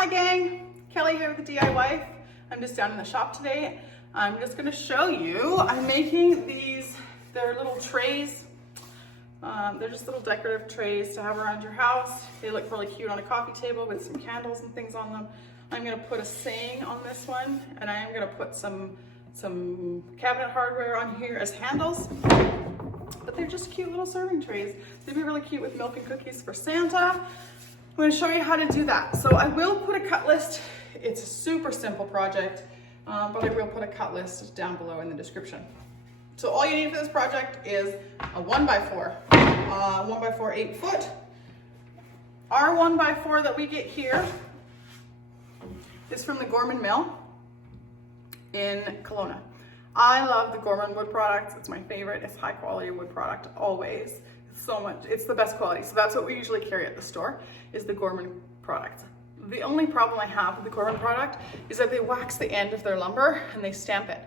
Hi gang, Kelly here with the DIY. I'm just down in the shop today. I'm just gonna show you, I'm making these, they're little trays. They're just little decorative trays to have around your house. They look really cute on a coffee table with some candles and things on them. I'm gonna put a saying on this one, and I am gonna put some cabinet hardware on here as handles. But they're just cute little serving trays. They'd be really cute with milk and cookies for Santa. I'm going to show you how to do that. So I will put a cut list. It's a super simple project, but I will put a cut list down below in the description. So all you need for this project is a 1x4, 1x4 8 foot. Our 1x4 that we get here is from the Gorman Mill in Kelowna. I love the Gorman wood products. It's my favorite. It's high quality wood product always. So much, it's the best quality. So that's what we usually carry at the store, is the Gorman product. The only problem I have with the Gorman product is that they wax the end of their lumber and they stamp it.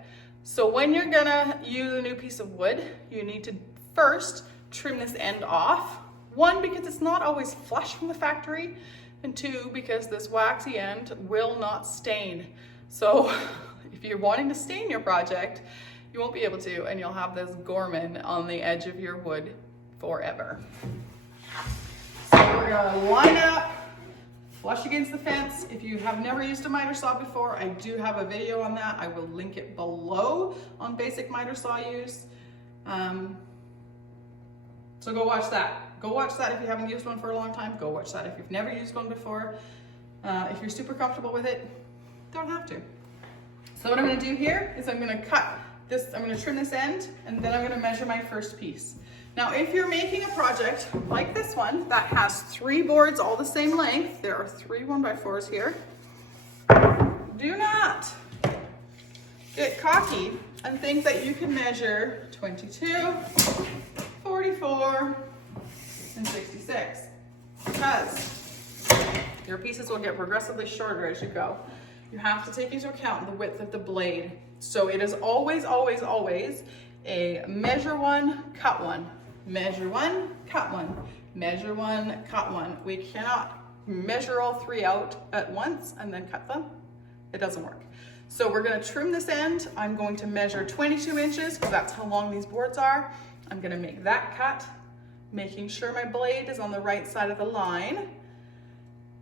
So when you're gonna use a new piece of wood, you need to first trim this end off. One, because it's not always flush from the factory, and two, because this waxy end will not stain. So if you're wanting to stain your project, you won't be able to, and you'll have this Gorman on the edge of your wood forever. So we're gonna line it up, flush against the fence. If you have never used a miter saw before, I do have a video on that. I will link it below on basic miter saw use. So go watch that. Go watch that if you haven't used one for a long time. Go watch that if you've never used one before. If you're super comfortable with it, don't have to. So what I'm gonna do here is I'm gonna cut this, I'm gonna trim this end, and then I'm gonna measure my first piece. Now, if you're making a project like this one that has 3 boards all the same length, there are 3 1x4s here, do not get cocky and think that you can measure 22, 44, and 66, because your pieces will get progressively shorter as you go. You have to take into account the width of the blade. So it is always, always, always a measure 1, cut 1. Measure 1, cut 1. Measure 1, cut 1. We cannot measure all 3 out at once and then cut them. It doesn't work. So we're gonna trim this end. I'm going to measure 22 inches because that's how long these boards are. I'm gonna make that cut, making sure my blade is on the right side of the line.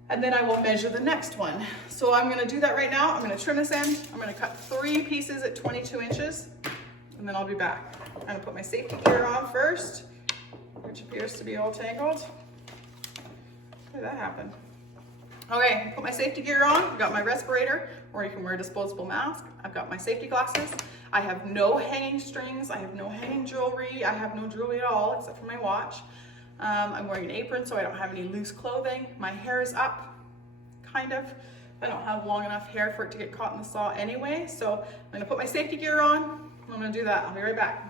And then I will measure the next one. So I'm gonna do that right now. I'm gonna trim this end. I'm gonna cut 3 pieces at 22 inches, and then I'll be back. I'm gonna put my safety gear on first, which appears to be all tangled. How did that happen? Okay, put my safety gear on. I've got my respirator, or you can wear a disposable mask. I've got my safety glasses. I have no hanging strings. I have no hanging jewelry. I have no jewelry at all, except for my watch. I'm wearing an apron so I don't have any loose clothing. My hair is up, kind of. I don't have long enough hair for it to get caught in the saw anyway. So I'm gonna put my safety gear on. I'm gonna do that. I'll be right back.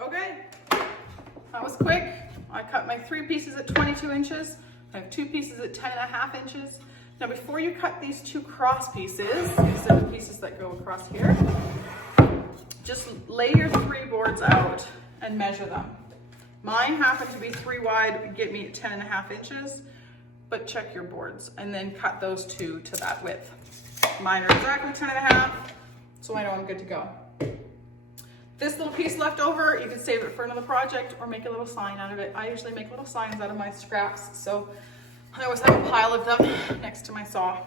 Okay, that was quick. I cut my 3 pieces at 22 inches. I have 2 pieces at 10.5 inches. Now before you cut these 2 cross pieces, these are the pieces that go across here, just lay your 3 boards out and measure them. Mine happen to be 3 wide, get me at 10.5 inches, but check your boards and then cut those 2 to that width. Mine are exactly 10.5, so I know I'm good to go. This little piece left over, you can save it for another project or make a little sign out of it. I usually make little signs out of my scraps, so I always have a pile of them next to my saw.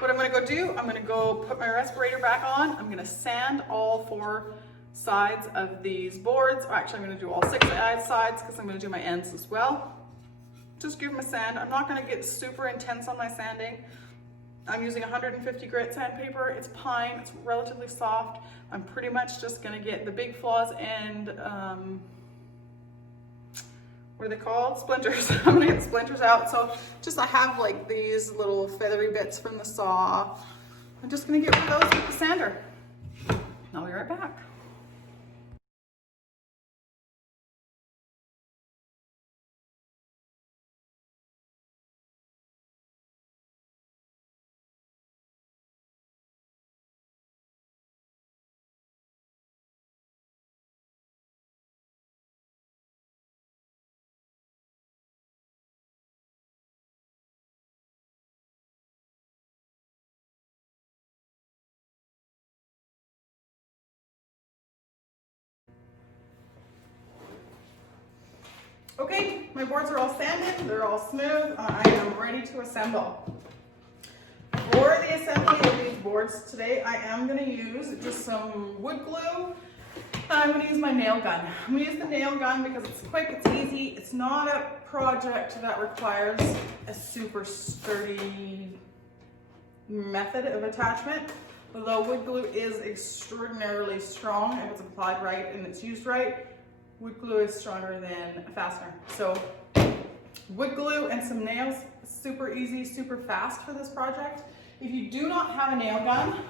What I'm gonna go do, I'm gonna go put my respirator back on. I'm gonna sand all 4 sides of these boards. Actually, I'm gonna do all 6 sides because I'm gonna do my ends as well. Just give them a sand. I'm not gonna get super intense on my sanding. I'm using 150 grit sandpaper. It's pine, it's relatively soft. I'm pretty much just gonna get the big flaws and, what are they called? Splinters. I'm gonna get the splinters out. So just, I have like these little feathery bits from the saw. I'm just gonna get rid of those with the sander. I'll be right back. Okay, my boards are all sanded, they're all smooth, I am ready to assemble. For the assembly of these boards today, I am going to use just some wood glue. I'm going to use my nail gun. I'm going to use the nail gun because it's quick, it's easy, it's not a project that requires a super sturdy method of attachment. Although wood glue is extraordinarily strong if it's applied right and it's used right, wood glue is stronger than a fastener. So wood glue and some nails, super easy, super fast for this project. If you do not have a nail gun,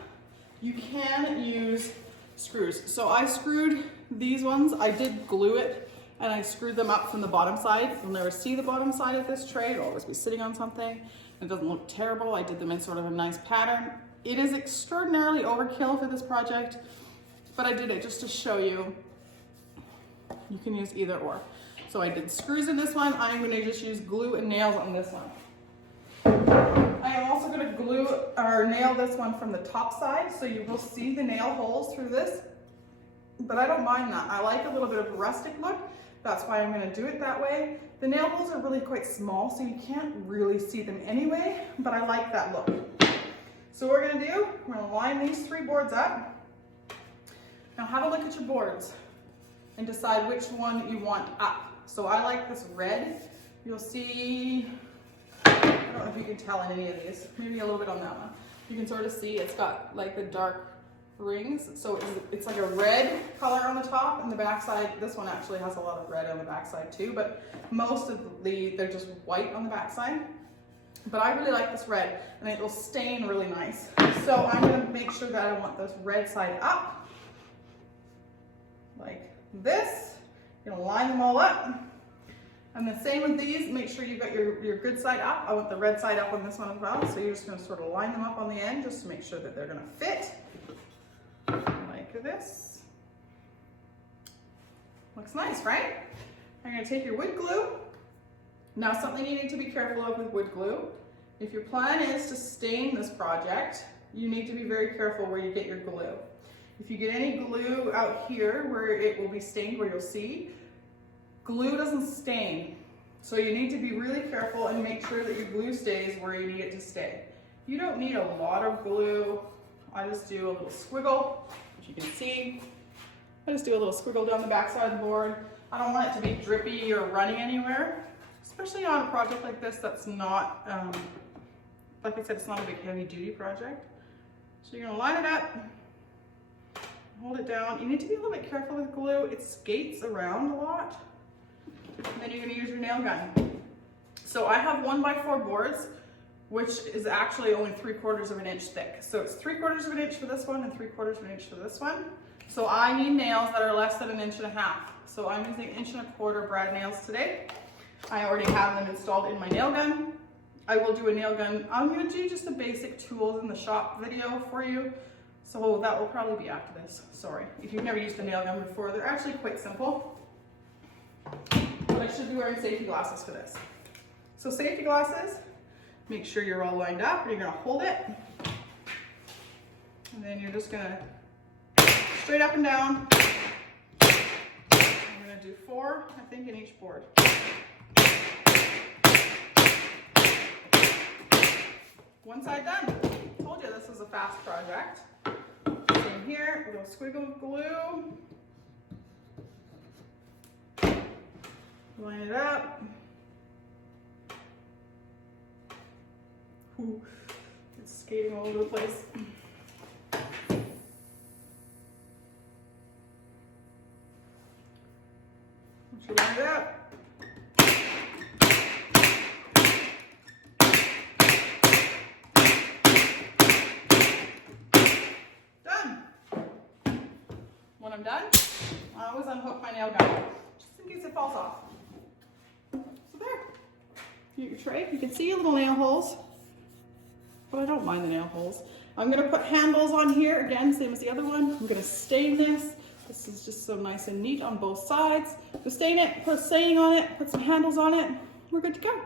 you can use screws. So I screwed these ones, I did glue it, and I screwed them up from the bottom side. You'll never see the bottom side of this tray, it'll always be sitting on something. It doesn't look terrible, I did them in sort of a nice pattern. It is extraordinarily overkill for this project, but I did it just to show you. You can use either or. So I did screws in this one. I'm going to just use glue and nails on this one. I am also going to glue or nail this one from the top side, so you will see the nail holes through this. But I don't mind that. I like a little bit of a rustic look. That's why I'm going to do it that way. The nail holes are really quite small, so you can't really see them anyway, but I like that look. So what we're going to do, we're going to line these 3 boards up. Now have a look at your boards and decide which one you want up. So I like this red. You'll see, I don't know if you can tell in any of these, maybe a little bit on that one. You can sort of see it's got like the dark rings. So it's like a red color on the top, and the backside, this one actually has a lot of red on the backside too, but most of they're just white on the backside. But I really like this red, and it will stain really nice. So I'm going to make sure that I want this red side up, like this. You're going to line them all up. And the same with these, make sure you've got your good side up. I want the red side up on this one as well. So you're just going to sort of line them up on the end just to make sure that they're going to fit. Like this. Looks nice, right? I'm going to take your wood glue. Now, something you need to be careful of with wood glue, if your plan is to stain this project, you need to be very careful where you get your glue. If you get any glue out here where it will be stained, where you'll see, glue doesn't stain. So you need to be really careful and make sure that your glue stays where you need it to stay. You don't need a lot of glue. I just do a little squiggle, which you can see. I just do a little squiggle down the back side of the board. I don't want it to be drippy or running anywhere. Especially on a project like this that's not, like I said, it's not a big heavy duty project. So you're gonna line it up, hold it down. You need to be a little bit careful with glue. It skates around a lot. And then you're gonna use your nail gun. So I have 1x4 boards, which is actually only 3/4 of an inch thick. So it's 3/4 of an inch for this one and 3/4 of an inch for this one. So I need nails that are less than 1.5 inches. So I'm using 1.25 inch brad nails today. I already have them installed in my nail gun. I will do a nail gun. I'm going to do just a basic tools in the shop video for you. So that will probably be after this. Sorry. If you've never used a nail gun before, they're actually quite simple. But I should be wearing safety glasses for this. So safety glasses, make sure you're all lined up. You're going to hold it. And then you're just going to straight up and down. I'm going to do 4, I think, in each board. One side done. Told you this was a fast project. Same here, a little squiggle of glue. Line it up. Ooh, it's skating all over the place. Once you line it up, I'm done, I always unhook my nail gun, just in case it falls off. So there, you get your tray. You can see your little nail holes, but I don't mind the nail holes. I'm gonna put handles on here, again, same as the other one. I'm gonna stain this. This is just so nice and neat on both sides. So stain it, put staining on it, put some handles on it. We're good to go.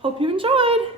Hope you enjoyed.